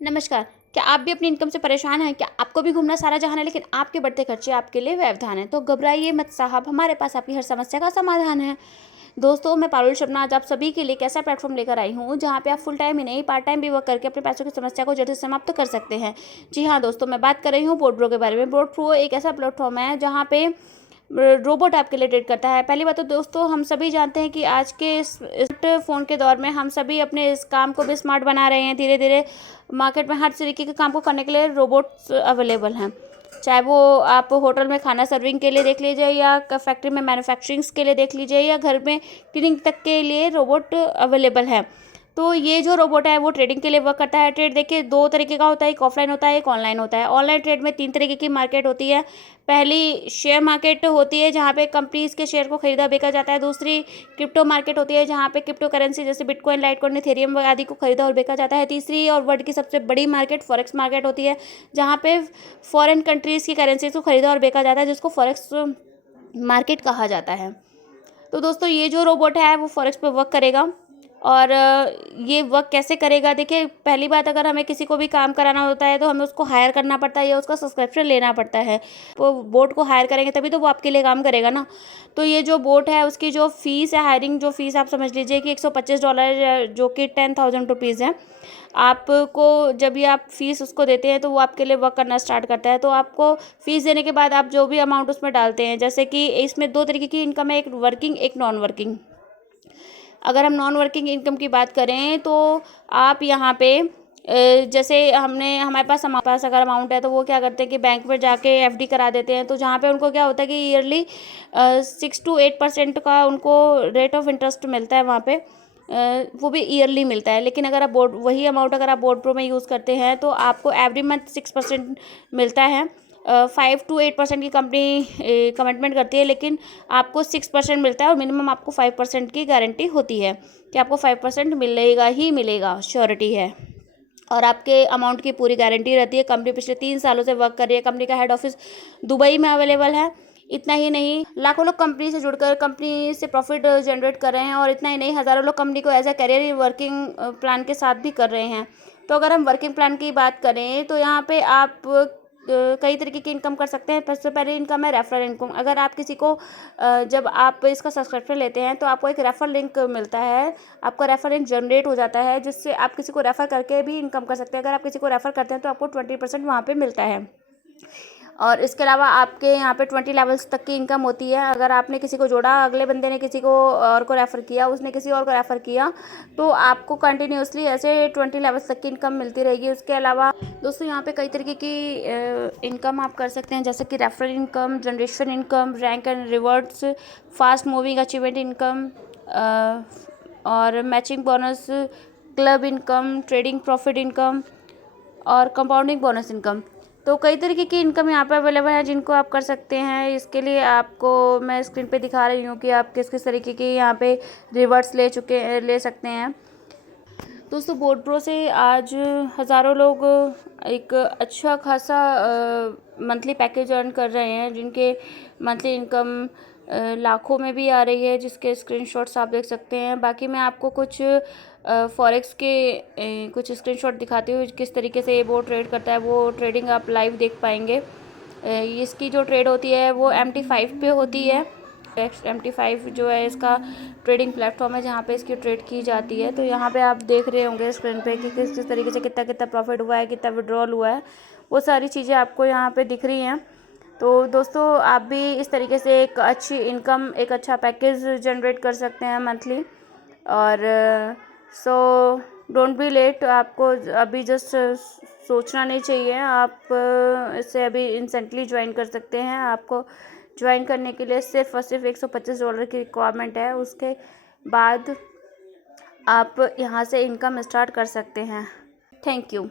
नमस्कार। क्या आप भी अपनी इनकम से परेशान हैं? क्या आपको भी घूमना सारा जहान है लेकिन आपके बढ़ते खर्चे आपके लिए व्यवधान हैं? तो घबराइए मत साहब, हमारे पास आपकी हर समस्या का समाधान है। दोस्तों, मैं पारुल शर्मा आज आप सभी के लिए एक ऐसा प्लेटफॉर्म लेकर आई हूँ जहाँ पे आप फुल टाइम ही नहीं पार्ट टाइम भी वर्क करके अपने पैसों की समस्या को जड़ से समाप्त कर सकते हैं। जी हाँ दोस्तों, मैं बात कर रही हूँ बोट प्रो के बारे में। बोट प्रो एक ऐसा प्लेटफॉर्म है जहाँ पे रोबोट आपके लिए ट्रेड करता है। पहली बात तो दोस्तों, हम सभी जानते हैं कि आज के स्मार्टफोन के दौर में हम सभी अपने इस काम को भी स्मार्ट बना रहे हैं। धीरे धीरे मार्केट में हर तरीके के काम को करने के लिए रोबोट्स अवेलेबल हैं। चाहे वो आप होटल में खाना सर्विंग के लिए देख लीजिए, या फैक्ट्री में मैन्युफैक्चरिंग्स के लिए देख लीजिए, या घर में क्लीनिंग तक के लिए रोबोट अवेलेबल है। तो ये जो रोबोट है वो ट्रेडिंग के लिए वर्क करता है। ट्रेड देखिए दो तरीके का होता है, एक ऑफलाइन होता है, एक ऑनलाइन होता है। ऑनलाइन ट्रेड में तीन तरीके की मार्केट होती है। पहली शेयर मार्केट होती है जहाँ पे कंपनीज के शेयर को खरीदा बेचा जाता है। दूसरी क्रिप्टो मार्केट होती है जहाँ पे क्रिप्टो करेंसी जैसे बिटकॉइन, लाइटकॉइन, इथेरियम आदि को खरीदा और बेचा जाता है। तीसरी और वर्ल्ड की सबसे बड़ी मार्केट फॉरेक्स मार्केट होती है जहाँ पे फॉरेन कंट्रीज़ की करेंसीज को खरीदा और बेचा जाता है, जिसको फॉरेक्स मार्केट कहा जाता है। तो दोस्तों, ये जो रोबोट है वो फॉरेक्स पे वर्क करेगा। और ये वर्क कैसे करेगा, देखिए पहली बात, अगर हमें किसी को भी काम कराना होता है तो हमें उसको हायर करना पड़ता है या उसका सब्सक्रिप्शन लेना पड़ता है। वो बोट को हायर करेंगे तभी तो वो आपके लिए काम करेगा ना। तो ये जो बोट है उसकी जो फ़ीस है, हायरिंग जो फ़ीस आप समझ लीजिए कि $125, जो कि 10,000 रुपीज़ है। आपको जब भी आप फ़ीस उसको देते हैं तो वो आपके लिए वर्क करना स्टार्ट करता है। तो आपको फ़ीस देने के बाद आप जो भी अमाउंट उसमें डालते हैं, जैसे कि इसमें दो तरीके की इनकम है, एक वर्किंग एक नॉन वर्किंग। अगर हम नॉन वर्किंग इनकम की बात करें तो आप यहाँ पे जैसे हमारे पास अगर अमाउंट है तो वो क्या करते हैं कि बैंक में जाके एफडी करा देते हैं। तो जहाँ पे उनको क्या होता है कि ईयरली 6 to 8% का उनको रेट ऑफ इंटरेस्ट मिलता है वहाँ पे। वो भी ईयरली मिलता है। लेकिन अगर आप वही अमाउंट अगर आप बोर्ड प्रो में यूज़ करते हैं तो आपको एवरी मंथ 6% मिलता है। 5 to 8% की कंपनी कमिटमेंट करती है, लेकिन आपको 6% मिलता है और मिनिमम आपको 5% की गारंटी होती है कि आपको 5% मिलेगा ही मिलेगा, श्योरिटी है। और आपके अमाउंट की पूरी गारंटी रहती है। कंपनी पिछले 3 सालों से वर्क कर रही है। कंपनी का हेड ऑफिस दुबई में अवेलेबल है। इतना ही नहीं, लाखों लोग कंपनी से जुड़कर कंपनी से प्रॉफिट जनरेट कर रहे हैं। और इतना ही नहीं, हज़ारों लोग कंपनी को as a career working plan के साथ भी कर रहे हैं। तो अगर हम वर्किंग प्लान की बात करें तो यहाँ पे आप कई तरीके की इनकम कर सकते हैं। सबसे पहले इनकम है रेफरल इनकम। अगर आप किसी को जब आप इसका सब्सक्रिप्शन लेते हैं तो आपको एक रेफरल लिंक मिलता है। आपका रेफरल लिंक जनरेट हो जाता है, जिससे आप किसी को रेफ़र करके भी इनकम कर सकते हैं। अगर आप किसी को रेफ़र करते हैं तो आपको 20% वहाँ पे मिलता है। और इसके अलावा आपके यहाँ पे 20 लेवल्स तक की इनकम होती है। अगर आपने किसी को जोड़ा, अगले बंदे ने किसी को और को रेफ़र किया, उसने किसी और को रेफ़र किया, तो आपको कंटिन्यूसली ऐसे 20 लेवल्स तक की इनकम मिलती रहेगी। उसके अलावा दोस्तों, यहाँ पे कई तरीके की इनकम आप कर सकते हैं, जैसे कि referral income, generation income, rank and rewards, fast moving achievement income, और matching bonus, club income, trading profit income और कंपाउंडिंग बोनस इनकम। तो कई तरीके की इनकम यहाँ पे अवेलेबल है जिनको आप कर सकते हैं। इसके लिए आपको मैं स्क्रीन पे दिखा रही हूँ कि आप किस किस तरीके के यहाँ पे रिवॉर्ड्स ले सकते हैं। दोस्तों, बोट प्रो से आज हज़ारों लोग एक अच्छा खासा मंथली पैकेज अर्न कर रहे हैं, जिनके मंथली इनकम लाखों में भी आ रही है, जिसके स्क्रीनशॉट्स आप देख सकते हैं। बाकी मैं आपको कुछ फॉरेक्स के कुछ स्क्रीनशॉट दिखाती हूँ, किस तरीके से ये बोट ट्रेड करता है। वो ट्रेडिंग आप लाइव देख पाएंगे। इसकी जो ट्रेड होती है वो MT5 पे होती है। MT5 जो है इसका ट्रेडिंग प्लेटफॉर्म है जहाँ पे इसकी ट्रेड की जाती है। तो यहाँ पे आप देख रहे होंगे स्क्रीन पे कि किस किस तरीके से कितना कितना प्रॉफिट हुआ है, कितना विड्रॉल हुआ है, वो सारी चीज़ें आपको यहाँ पे दिख रही हैं। तो दोस्तों, आप भी इस तरीके से एक अच्छी इनकम, एक अच्छा पैकेज जनरेट कर सकते हैं मंथली। और सो डोंट बी लेट। आपको अभी जस्ट सोचना नहीं चाहिए। आप इसे अभी इंस्टेंटली ज्वाइन कर सकते हैं। आपको ज्वाइन करने के लिए सिर्फ और सिर्फ $125 की रिक्वायरमेंट है। उसके बाद आप यहाँ से इनकम स्टार्ट कर सकते हैं। Thank you.